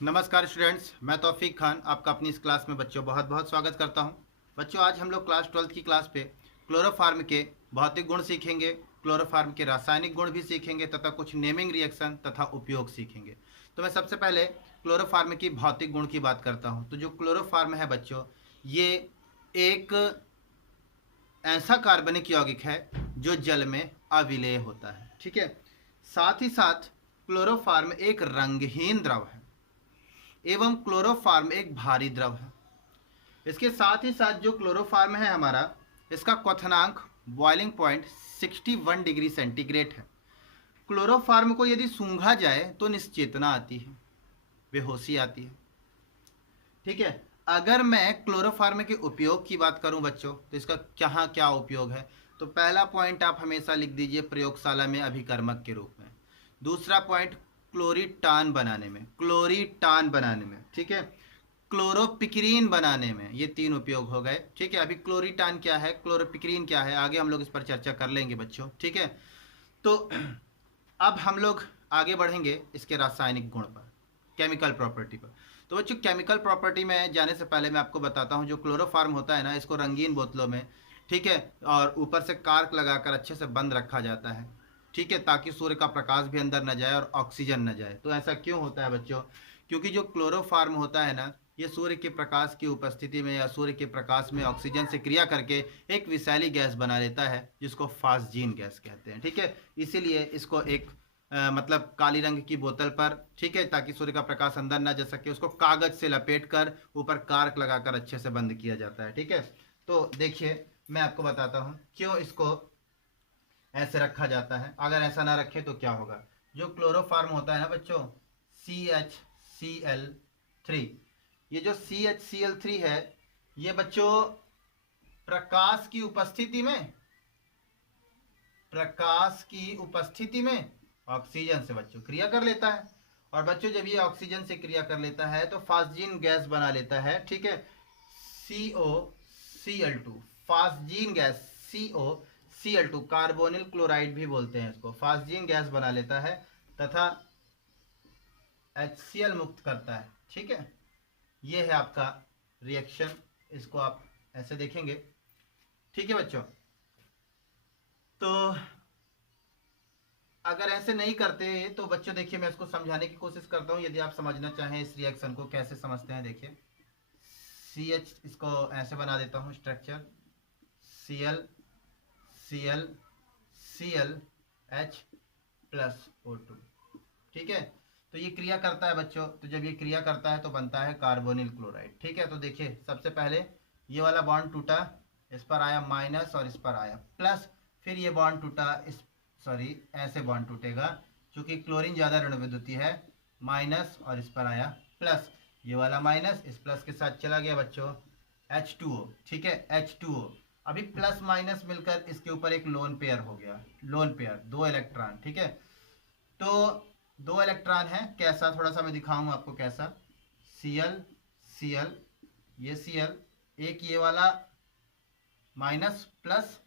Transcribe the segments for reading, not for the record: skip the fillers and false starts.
नमस्कार स्टूडेंट्स, मैं तौफीक खान आपका अपनी इस क्लास में बच्चों बहुत बहुत स्वागत करता हूं। बच्चों, आज हम लोग क्लास 12th की क्लास पे क्लोरोफार्म के भौतिक गुण सीखेंगे, क्लोरोफार्म के रासायनिक गुण भी सीखेंगे तथा कुछ नेमिंग रिएक्शन तथा उपयोग सीखेंगे। तो मैं सबसे पहले क्लोरोफार्म की भौतिक गुण की बात करता हूँ। तो जो क्लोरोफार्म है बच्चों, ये एक ऐसा कार्बनिक यौगिक है जो जल में अविलेय होता है। ठीक है। साथ ही साथ क्लोरोफार्म एक रंगहीन द्रव है एवं क्लोरोफार्म एक भारी द्रव है। इसके साथ ही साथ जो क्लोरोफार्म है हमारा, इसका क्वथनांक बॉइलिंग पॉइंट 61 डिग्री सेंटीग्रेड है। क्लोरोफार्म को यदि सूंघा जाए तो निश्चेतना आती है, बेहोशी आती है। ठीक है। अगर मैं क्लोरोफार्म के उपयोग की बात करूं बच्चों, तो इसका क्या क्या उपयोग है। तो पहला पॉइंट आप हमेशा लिख दीजिए प्रयोगशाला में अभिकर्मक के रूप में। दूसरा पॉइंट क्लोरीटान बनाने में, क्लोरीटान बनाने में, ठीक है, क्लोरोपिक्रीन बनाने में, ये तीन उपयोग हो गए। ठीक है। अभी क्लोरीटान क्या है, क्लोरोपिक्रीन क्या है, आगे हम लोग इस पर चर्चा कर लेंगे बच्चों। ठीक है। तो अब हम लोग आगे बढ़ेंगे इसके रासायनिक गुण पर, केमिकल प्रॉपर्टी पर। तो बच्चों, केमिकल प्रॉपर्टी में जाने से पहले मैं आपको बताता हूँ, जो क्लोरोफार्म होता है ना, इसको रंगीन बोतलों में, ठीक है, और ऊपर से कार्क लगाकर अच्छे से बंद रखा जाता है। ठीक है, ताकि सूर्य का प्रकाश भी अंदर न जाए और ऑक्सीजन न जाए। तो ऐसा क्यों होता है बच्चों? क्योंकि जो क्लोरोफार्म होता है ना, ये सूर्य के प्रकाश की उपस्थिति में या सूर्य के प्रकाश में ऑक्सीजन से क्रिया करके एक विषैली गैस बना लेता है, जिसको फास्जीन गैस कहते हैं। ठीक है। इसीलिए इसको एक मतलब काली रंग की बोतल पर, ठीक है, ताकि सूर्य का प्रकाश अंदर ना जा सके, उसको कागज से लपेट कर ऊपर कार्क लगाकर अच्छे से बंद किया जाता है। ठीक है। तो देखिए, मैं आपको बताता हूँ क्यों इसको ऐसे रखा जाता है। अगर ऐसा ना रखे तो क्या होगा। जो क्लोरोफार्म होता है ना बच्चों, CHCl3, ये जो CHCl3 है, ये बच्चों प्रकाश की उपस्थिति में, प्रकाश की उपस्थिति में ऑक्सीजन से बच्चों क्रिया कर लेता है। और बच्चों, जब ये ऑक्सीजन से क्रिया कर लेता है तो फास्जीन गैस बना लेता है। ठीक है। COCl2, phosgene gas, COCl2, carbonyl chloride भी बोलते हैं इसको, फास्जीन गैस बना लेता है तथा HCl मुक्त करता है। ठीक है। ये है आपका रिएक्शन, इसको आप ऐसे देखेंगे। ठीक है बच्चों। तो अगर ऐसे नहीं करते तो बच्चों देखिए, मैं इसको समझाने की कोशिश करता हूँ। यदि आप समझना चाहें इस रिएक्शन को कैसे समझते हैं, देखिए, CH, इसको ऐसे बना देता हूँ structure, Cl Cl Cl H plus O2। ठीक है। तो ये क्रिया करता है बच्चों। तो जब ये क्रिया करता है तो बनता है कार्बोनिल क्लोराइड। ठीक है। तो देखिए, सबसे पहले ये वाला बॉन्ड टूटा, इस पर आया माइनस और इस पर आया प्लस, फिर ये बॉन्ड टूटा, इस सॉरी ऐसे बॉन्ड टूटेगा, क्योंकि क्लोरीन ज़्यादा ऋण विद्युतीय है, माइनस और इस पर आया प्लस, ये वाला माइनस इस प्लस के साथ चला गया बच्चों, H2O। ठीक है, H2O। अभी प्लस माइनस मिलकर इसके ऊपर एक लोन पेयर हो गया, लोन पेयर, दो इलेक्ट्रॉन। ठीक है। तो दो इलेक्ट्रॉन है, कैसा, थोड़ा सा मैं दिखाऊंगा आपको कैसा। Cl Cl, ये Cl, एक ये वाला माइनस प्लस,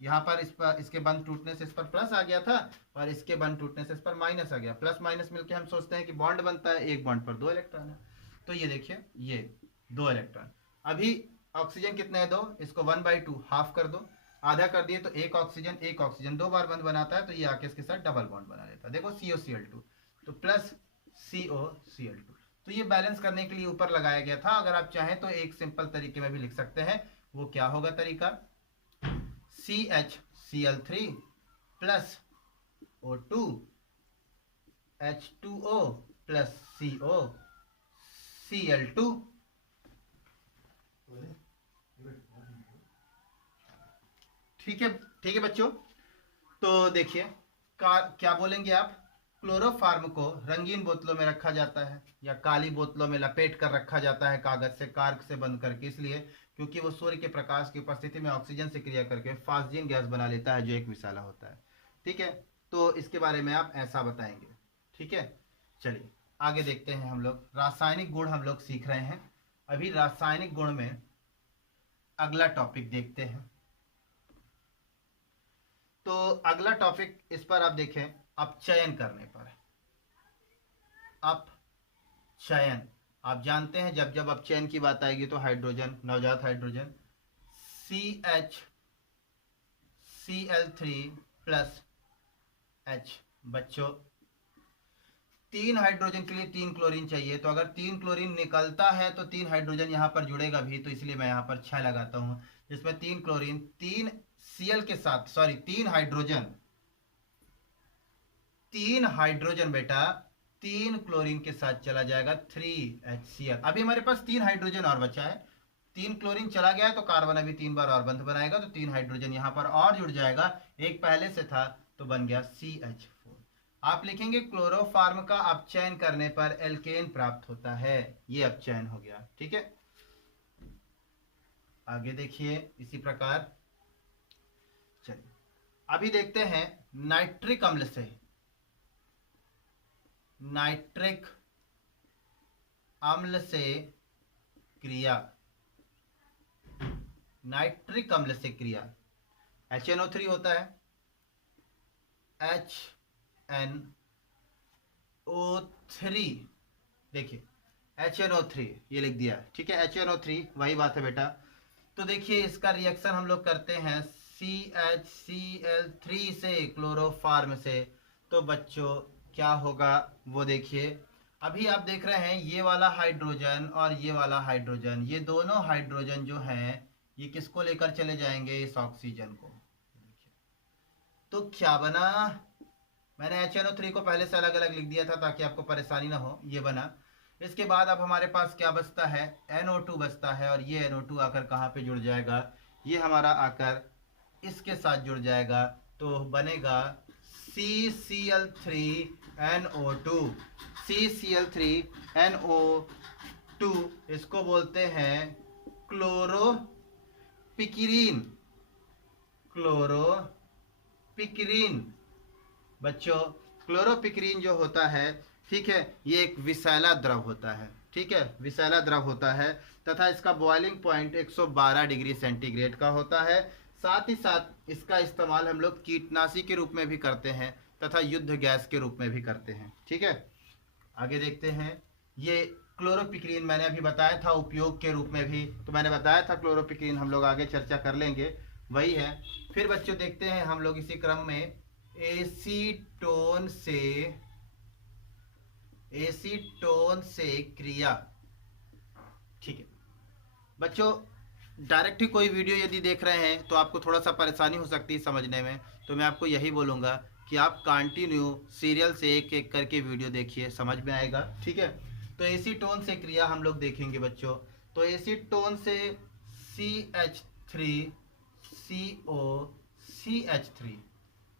यहाँ पर इस पर, इसके बंद टूटने से इस पर प्लस आ गया था और इसके बंद टूटने से इस पर माइनस आ गया। प्लस माइनस मिलके हम सोचते हैं कि बॉन्ड बनता है, एक बॉन्ड पर दो इलेक्ट्रॉन है। तो ये देखिए, ये दो इलेक्ट्रॉन। अभी ऑक्सीजन कितने हैं, दो, इसको 1/2 हाफ कर दो, आधा कर दिए तो एक ऑक्सीजन दो बार बंद बनाता है, तो ये आके इसके साथ डबल बॉन्ड बना लेता है। देखो, COCl2, तो प्लस COCl2। तो ये बैलेंस करने के लिए ऊपर लगाया गया था। अगर आप चाहें तो एक सिंपल तरीके में भी लिख सकते हैं। वो क्या होगा तरीका, CHCl3 plus O2 H2O plus COCl2। ठीक है। ठीक है बच्चों। तो देखिए, क्या बोलेंगे आप, क्लोरोफार्म को रंगीन बोतलों में रखा जाता है या काली बोतलों में लपेट कर रखा जाता है कागज से, कार्क से बंद करके, इसलिए क्योंकि वो सूर्य के प्रकाश की उपस्थिति में ऑक्सीजन से क्रिया करके फास्जीन गैस बना लेता है, जो एक विषैला होता है। ठीक है। तो इसके बारे में आप ऐसा बताएंगे। ठीक है। चलिए आगे देखते हैं। हम लोग रासायनिक गुण हम लोग सीख रहे हैं। अभी रासायनिक गुण में अगला टॉपिक देखते हैं। अगला टॉपिक इस पर आप देखें, अपचयन करने पर। अपचयन, आप जानते हैं जब जब अपचयन की बात आएगी तो हाइड्रोजन, नवजात हाइड्रोजन CH Cl3 + H। बच्चों 3 हाइड्रोजन के लिए 3 क्लोरीन चाहिए, तो अगर 3 क्लोरीन निकलता है तो 3 हाइड्रोजन यहाँ पर जुड़ेगा भी, तो इसलिए मैं यहाँ पर 6 लगाता हूँ, जिसमें 3 क्लोरीन 3 Cl के साथ, सॉरी 3 हाइड्रोजन, 3 हाइड्रोजन बेटा 3 क्लोरीन के साथ चला जाएगा 3HCl। अभी हमारे पास 3 हाइड्रोजन और बचा है, 3 क्लोरीन चला गया है तो कार्बन अभी 3 बार और बंध बनाएगा, तो 3 हाइड्रोजन यहाँ पर और जुड़ जाएगा, एक पहले से था तो बन गया CH4। आप लिखेंगे क्लोरोफार्म का अपचयन करने पर एल्केन प्राप्त होता है, ये अपचयन हो गया। ठीक है, आगे देखिए इसी प्रकार। चलिए अभी देखते हैं नाइट्रिक अम्ल से, नाइट्रिक अम्ल से क्रिया, नाइट्रिक अम्ल से क्रिया। HNO3 होता है, HNO3, देखिए HNO3 ये लिख दिया, ठीक है, HNO3 वही बात है बेटा। तो देखिए इसका रिएक्शन हम लोग करते हैं CHCl3 से क्लोरोफार्म से, तो बच्चों क्या होगा वो देखिए। अभी आप देख रहे हैं ये वाला हाइड्रोजन और ये वाला हाइड्रोजन, ये दोनों हाइड्रोजन जो हैं ये किसको लेकर चले जाएंगे, इस ऑक्सीजन को। तो क्या बना, मैंने HNO3 को पहले से अलग अलग लिख दिया था ताकि आपको परेशानी ना हो, ये बना। इसके बाद अब हमारे पास क्या बचता है, NO2 बचता है, और ये NO2 आकर कहाँ पे जुड़ जाएगा, ये हमारा आकर इसके साथ जुड़ जाएगा, तो बनेगा CCl3NO2। CCl3NO2 इसको बोलते हैं क्लोरोपिकीरीन, क्लोरोपिकीरीन। बच्चों क्लोरोपिकीरीन जो होता है, ठीक है, ये एक विषैला द्रव होता है, ठीक है, विषैला द्रव होता है, तथा इसका बॉइलिंग पॉइंट 112 डिग्री सेंटीग्रेड का होता है। साथ ही साथ इसका इस्तेमाल हम लोग कीटनाशी के रूप में भी करते हैं तथा युद्ध गैस के रूप में भी करते हैं। ठीक है, आगे देखते हैं। ये क्लोरोपिकीरीन मैंने अभी बताया था उपयोग के रूप में भी, तो मैंने बताया था क्लोरोपिकीरीन हम लोग आगे चर्चा कर लेंगे, वही है। फिर बच्चों देखते हैं हम लोग इसी क्रम में एसीटोन से क्रिया। ठीक है बच्चों, डायरेक्ट ही कोई वीडियो यदि देख रहे हैं तो आपको थोड़ा सा परेशानी हो सकती है समझने में, तो मैं आपको यही बोलूँगा कि आप कंटिन्यू सीरियल से एक एक करके वीडियो देखिए, समझ में आएगा। ठीक है, तो एसीटोन से क्रिया हम लोग देखेंगे बच्चों। तो एसीटोन से CH3COCH3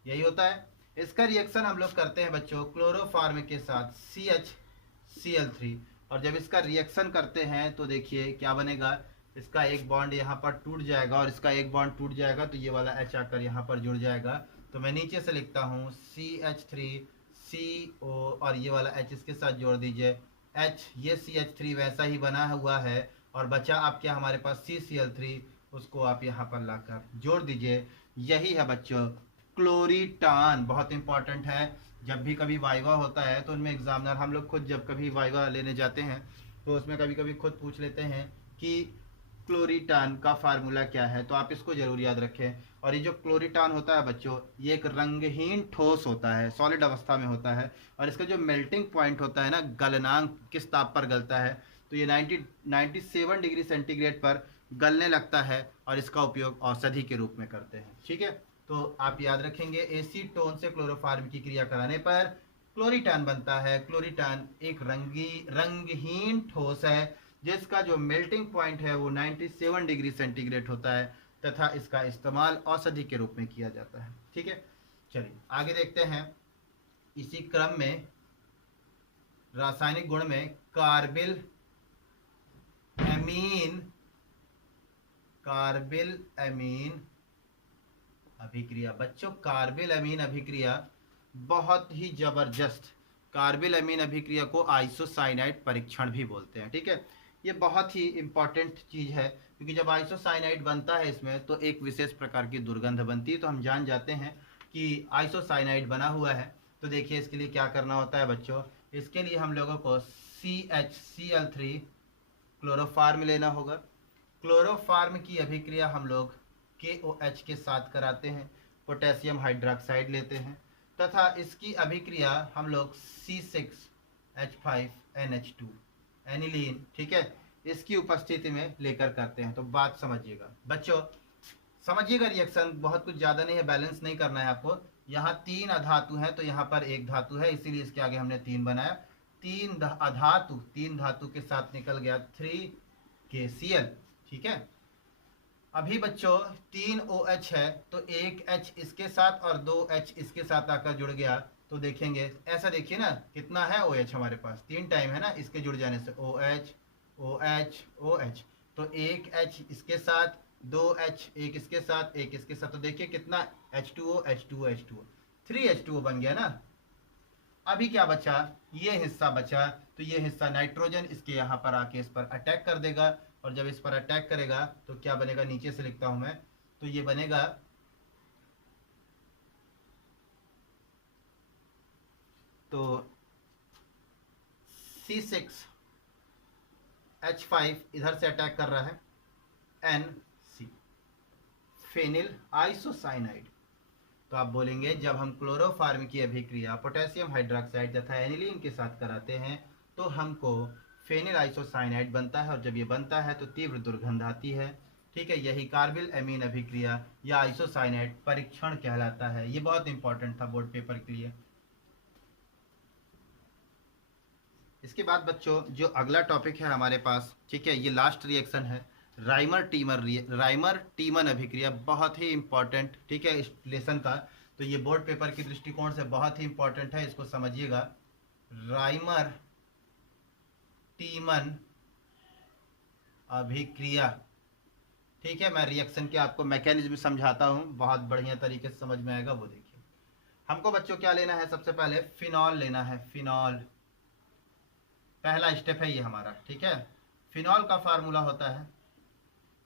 यही होता है। इसका रिएक्शन हम लोग करते हैं बच्चों क्लोरोफार्म के साथ CHCl3, और जब इसका रिएक्शन करते हैं तो देखिए क्या बनेगा, इसका एक बॉन्ड यहाँ पर टूट जाएगा और इसका एक बॉन्ड टूट जाएगा, तो ये वाला H आकर यहाँ पर जुड़ जाएगा। तो मैं नीचे से लिखता हूँ CH3CO और ये वाला H इसके साथ जोड़ दीजिए H, ये CH3 वैसा ही बना हुआ है, और बचा आप क्या हमारे पास CCl3, उसको आप यहाँ पर लाकर जोड़ दीजिए। यही है बच्चों क्लोरीटान, बहुत इंपॉर्टेंट है। जब भी कभी वाइवा होता है तो उनमें एग्जामिनर, हम लोग खुद जब कभी वाइवा लेने जाते हैं तो उसमें कभी कभी खुद पूछ लेते हैं कि क्लोरीटान का फार्मूला क्या है, तो आप इसको जरूर याद रखें। और ये जो क्लोरीटान होता है बच्चों, ये एक रंगहीन ठोस होता है, सॉलिड अवस्था में होता है, और इसका जो मेल्टिंग पॉइंट होता है ना, गलनांक किस ताप पर गलता है, तो ये 97 डिग्री सेंटीग्रेड पर गलने लगता है, और इसका उपयोग औषधि के रूप में करते हैं। ठीक है, तो आप याद रखेंगे एसीटोन से क्लोरोफार्म की क्रिया कराने पर क्लोरीटान बनता है। क्लोरीटान एक रंगहीन ठोस है जिसका जो मेल्टिंग पॉइंट है वो 97 डिग्री सेंटीग्रेड होता है, तथा इसका इस्तेमाल औषधि के रूप में किया जाता है। ठीक है, चलिए आगे देखते हैं। इसी क्रम में रासायनिक गुण में कार्बिल एमीन अभिक्रिया। बच्चों कार्बिल एमीन अभिक्रिया बहुत ही जबरदस्त, कार्बिल एमीन अभिक्रिया को आइसोसाइनाइड परीक्षण भी बोलते हैं। ठीक है, ये बहुत ही इम्पॉर्टेंट चीज़ है, क्योंकि जब आइसोसाइनाइड बनता है इसमें तो एक विशेष प्रकार की दुर्गंध बनती है। तो हम जान जाते हैं कि आइसोसाइनाइड बना हुआ है। तो देखिए इसके लिए क्या करना होता है बच्चों, इसके लिए हम लोगों को CHCl3 क्लोरोफार्म लेना होगा। क्लोरोफार्म की अभिक्रिया हम लोग KOH के साथ कराते हैं, पोटेशियम हाइड्रोक्साइड लेते हैं, तथा इसकी अभिक्रिया हम लोग C6H5NH2 एनिलीन, ठीक है, इसकी उपस्थिति में लेकर करते हैं। तो बात समझिएगा बच्चों, समझिएगा, रिएक्शन बहुत कुछ ज़्यादा नहीं है, बैलेंस नहीं करना है आपको। यहाँ 3 अधातु हैं तो यहाँ पर एक धातु है, इसीलिए इसके आगे हमने 3 बनाया। 3 अधातु, 3 धातु के साथ निकल गया 3KCl, ठीक है। अभी बच्चों 3 OH है तो एक H इसके साथ और 2 H इसके साथ आकर जुड़ गया। तो देखेंगे, ऐसा देखिए ना, कितना है OH हमारे पास, 3 टाइम है ना, इसके जुड़ जाने से OH OH OH। तो एक H इसके साथ, 2 H, एक इसके साथ, एक इसके साथ, तो देखिए कितना H2O H2O H2O, 3H2O बन गया ना। अभी क्या बचा, ये हिस्सा बचा, तो ये हिस्सा नाइट्रोजन इसके यहाँ पर आके इस पर अटैक कर देगा, और जब इस पर अटैक करेगा तो क्या बनेगा, नीचे से लिखता हूं मैं, तो ये बनेगा तो C6H5 इधर से अटैक कर रहा है, NC, फेनिल आइसोसाइनाइड। तो आप बोलेंगे जब हम क्लोरोफार्म की अभिक्रिया पोटेशियम हाइड्रोक्साइड तथा एनिलीन के साथ कराते हैं तो हमको फेनिल आइसोसाइनाइड बनता है, और जब ये बनता है तो तीव्र दुर्गंध आती है, ठीक है। यही कार्बिल एमीन अभिक्रिया या आइसोसाइनाइड परीक्षण कहलाता है। ये बहुत इंपॉर्टेंट था बोर्ड पेपर के लिए। इसके बाद बच्चों जो अगला टॉपिक है हमारे पास, ठीक है, ये लास्ट रिएक्शन है, राइमर टीमन अभिक्रिया, बहुत ही इंपॉर्टेंट, ठीक है, इस लेसन का। तो ये बोर्ड पेपर के दृष्टिकोण से बहुत ही इंपॉर्टेंट है, इसको समझिएगा। राइमर टीमन अभिक्रिया, ठीक है। मैं रिएक्शन के आपको मैकेनिज्म समझाता हूँ, बहुत बढ़िया तरीके से समझ में आएगा, वो देखिए। हमको बच्चों क्या लेना है, सबसे पहले फिनॉल लेना है, फिनॉल पहला स्टेप है ये हमारा, ठीक है। फिनॉल का फार्मूला होता है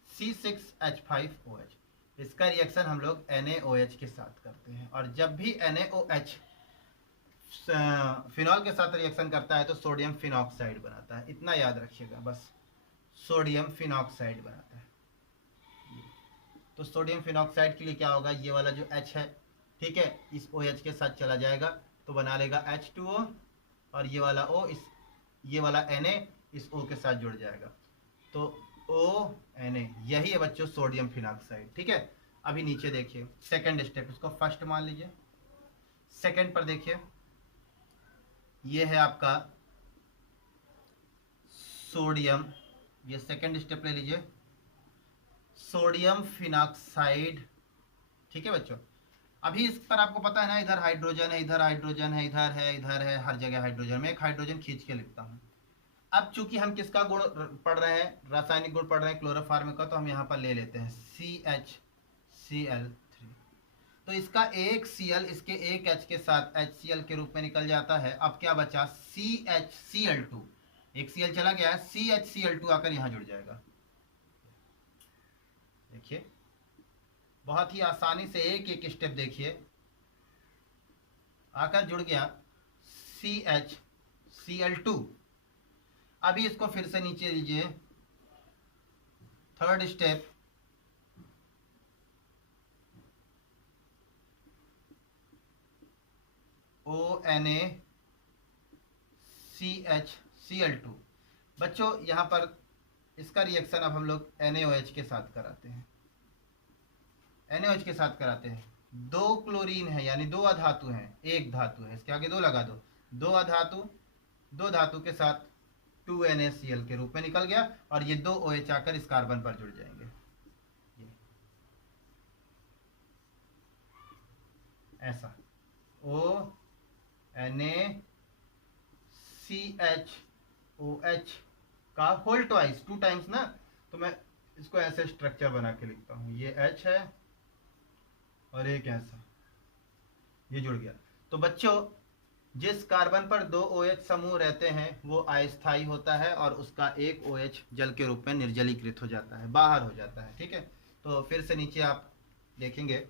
C6H5OH। इसका रिएक्शन हम लोग NaOH के साथ करते हैं, और जब भी NaOH फिनॉल के साथ रिएक्शन करता है तो सोडियम फिनॉक्साइड बनाता है, इतना याद रखिएगा बस, सोडियम फिनॉक्साइड बनाता है। तो सोडियम फिनॉक्साइड के लिए क्या होगा, ये वाला जो H है, ठीक है, इस OH के साथ चला जाएगा तो बना लेगा H2O, और ये वाला O ये वाला Na इस O के साथ जुड़ जाएगा, तो ONa, यही है बच्चों सोडियम फिनॉक्साइड, ठीक है। अभी नीचे देखिए सेकंड स्टेप, इसको फर्स्ट मान लीजिए, सेकंड पर देखिए, ये है आपका सोडियम, ये सेकंड स्टेप ले लीजिए, सोडियम फिनॉक्साइड, ठीक है बच्चों। अभी इस पर आपको पता है ना, इधर हाइड्रोजन है, इधर हाइड्रोजन है, इधर है, इधर है, हर जगह हाइड्रोजन। मैं एक हाइड्रोजन खींच के लिखता हूँ। अब चूंकि हम किसका गुण पढ़ रहे हैं, रासायनिक गुण पढ़ रहे हैं क्लोरोफार्म का, तो हम यहाँ पर ले लेते हैं CHCl3। तो इसका एक Cl इसके एक H के साथ HCl के रूप में निकल जाता है। अब क्या बचा, CHCl2, एक Cl चला गया है, CHCl2 आकर यहाँ जुड़ जाएगा। देखिए बहुत ही आसानी से एक एक स्टेप देखिए, आकर जुड़ गया CHCl2। अभी इसको फिर से नीचे लीजिए, थर्ड स्टेप, ONaCHCl2। बच्चों यहाँ पर इसका रिएक्शन अब हम लोग NaOH के साथ कराते हैं, NaOH के साथ कराते हैं। 2 क्लोरीन है, यानी 2 अधातु हैं, एक धातु है, इसके आगे 2 लगा दो, 2 अधातु, 2 धातु के साथ 2NaCl के रूप में निकल गया, और ये 2 OH आकर इस कार्बन पर जुड़ जाएंगे। ऐसा ONaCHOH का होल ट्वाइस, 2 टाइम्स ना, तो मैं इसको ऐसे स्ट्रक्चर बना के लिखता हूँ, ये H है और एक ऐसा, ये जुड़ गया। तो बच्चों जिस कार्बन पर 2 OH समूह रहते हैं वो अस्थायी होता है, और उसका एक OH जल के रूप में निर्जलीकृत हो जाता है, बाहर हो जाता है, ठीक है। तो फिर से नीचे आप देखेंगे,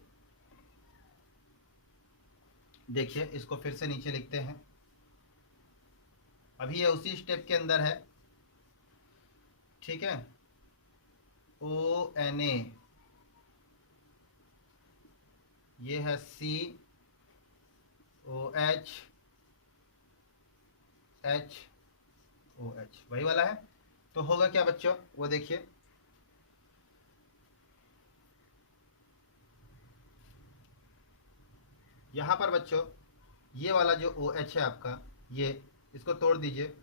देखिए इसको फिर से नीचे लिखते हैं। अभी ये उसी स्टेप के अंदर है, ठीक है। ONA, ये है COH HOH, वही वाला है। तो होगा क्या बच्चों, वो देखिए, यहाँ पर बच्चों ये वाला जो OH है आपका, ये इसको तोड़ दीजिए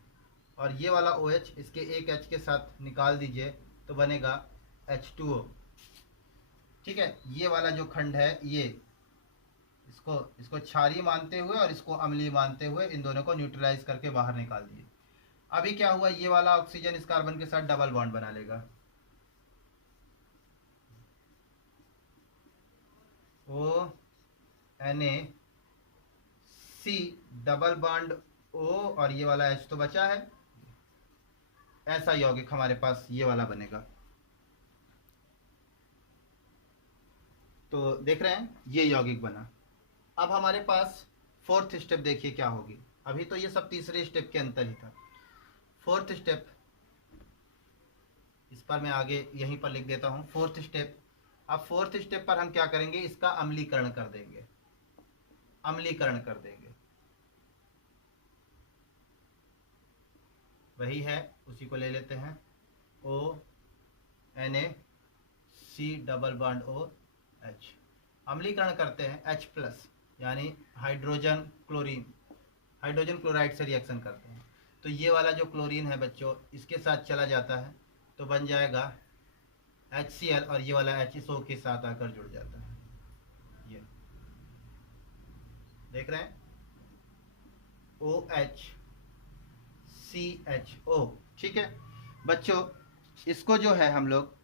और ये वाला OH इसके एक H के साथ निकाल दीजिए तो बनेगा H2O, ठीक है। ये वाला जो खंड है ये, इसको क्षारीय मानते हुए और इसको अम्लीय मानते हुए इन दोनों को न्यूट्रलाइज करके बाहर निकाल दिए। अभी क्या हुआ, ये वाला ऑक्सीजन इस कार्बन के साथ डबल बॉन्ड बना लेगा, ONA C double bond O और ये वाला H तो बचा है। ऐसा यौगिक हमारे पास ये वाला बनेगा। तो देख रहे हैं ये यौगिक बना। अब हमारे पास फोर्थ स्टेप देखिए क्या होगी। अभी तो ये सब तीसरे स्टेप के अंतर ही था। फोर्थ स्टेप, इस पर मैं आगे यहीं पर लिख देता हूँ फोर्थ स्टेप। अब फोर्थ स्टेप पर हम क्या करेंगे, इसका अम्लीकरण कर देंगे, अम्लीकरण कर देंगे। वही है, उसी को ले लेते हैं, ONA C double bond OH। अम्लीकरण करते हैं H+, यानी हाइड्रोजन क्लोरीन, हाइड्रोजन क्लोराइड से रिएक्शन करते हैं। तो ये वाला जो क्लोरीन है बच्चों इसके साथ चला जाता है तो बन जाएगा HCl और ये वाला HSO के साथ आकर जुड़ जाता है। ये देख रहे हैं, OH CHO, ठीक है बच्चों। इसको जो है हम लोग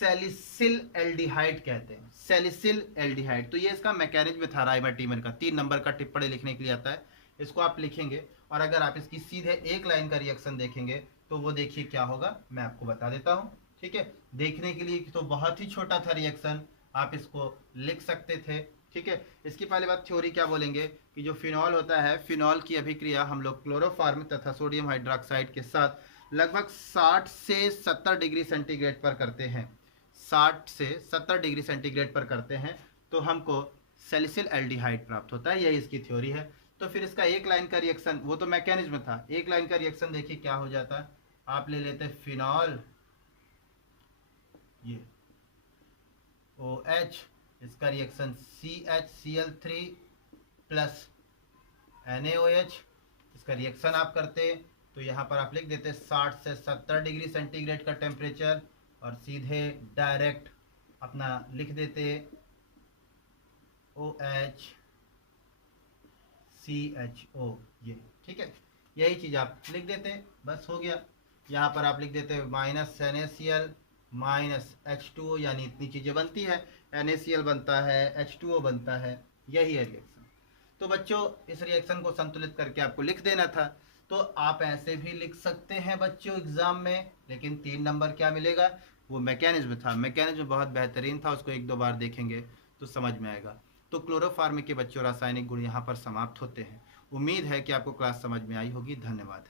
सैलिसिल एल्डिहाइड कहते हैं, सैलिसिल एल्डिहाइड। तो ये इसका मैकेनिज्म था राइबाटीमन का, 3 नंबर का टिप्पणी लिखने के लिए आता है। इसको आप लिखेंगे और अगर आप इसकी सीधे एक लाइन का रिएक्शन देखेंगे तो वो देखिए क्या होगा, मैं आपको बता देता हूँ, ठीक है। देखने के लिए तो बहुत ही छोटा था रिएक्शन, आप इसको लिख सकते थे, ठीक है। इसकी पहले बात थ्योरी क्या बोलेंगे कि जो फिनॉल होता है, फिनॉल की अभिक्रिया हम लोग क्लोरोफार्म तथा सोडियम हाइड्रोक्साइड के साथ लगभग 60 से 70 डिग्री सेंटीग्रेड पर करते हैं, 60 से 70 डिग्री सेंटीग्रेड पर करते हैं तो हमको सैलिसिल एल्डिहाइड प्राप्त होता है। यही इसकी थ्योरी है। तो फिर इसका एक लाइन का रिएक्शन, वो तो मैकेनिज्म था, एक लाइन का रिएक्शन देखिए क्या हो जाता है। आप ले लेते हैं फिनॉल, ये OH, इसका रिएक्शन CHCl3 प्लस NaOH, इसका रिएक्शन आप करते तो यहाँ पर आप लिख देते 60 से 70 डिग्री सेंटीग्रेड का टेम्परेचर और सीधे डायरेक्ट अपना लिख देते OH CHO, ये ठीक है। यही चीज़ आप लिख देते, बस हो गया। यहाँ पर आप लिख देते -NaCl माइनस H2O, यानी इतनी चीज़ें बनती है, NaCl बनता है, H2O बनता है, यही है रिएक्शन। तो बच्चों इस रिएक्शन को संतुलित करके आपको लिख देना था। तो आप ऐसे भी लिख सकते हैं बच्चों एग्जाम में, लेकिन 3 नंबर क्या मिलेगा, वो मैकेनिज्म था। मैकेनिज्म बहुत बेहतरीन था, उसको 1-2 बार देखेंगे तो समझ में आएगा। तो क्लोरोफार्म के बच्चों रासायनिक गुण यहाँ पर समाप्त होते हैं। उम्मीद है कि आपको क्लास समझ में आई होगी। धन्यवाद।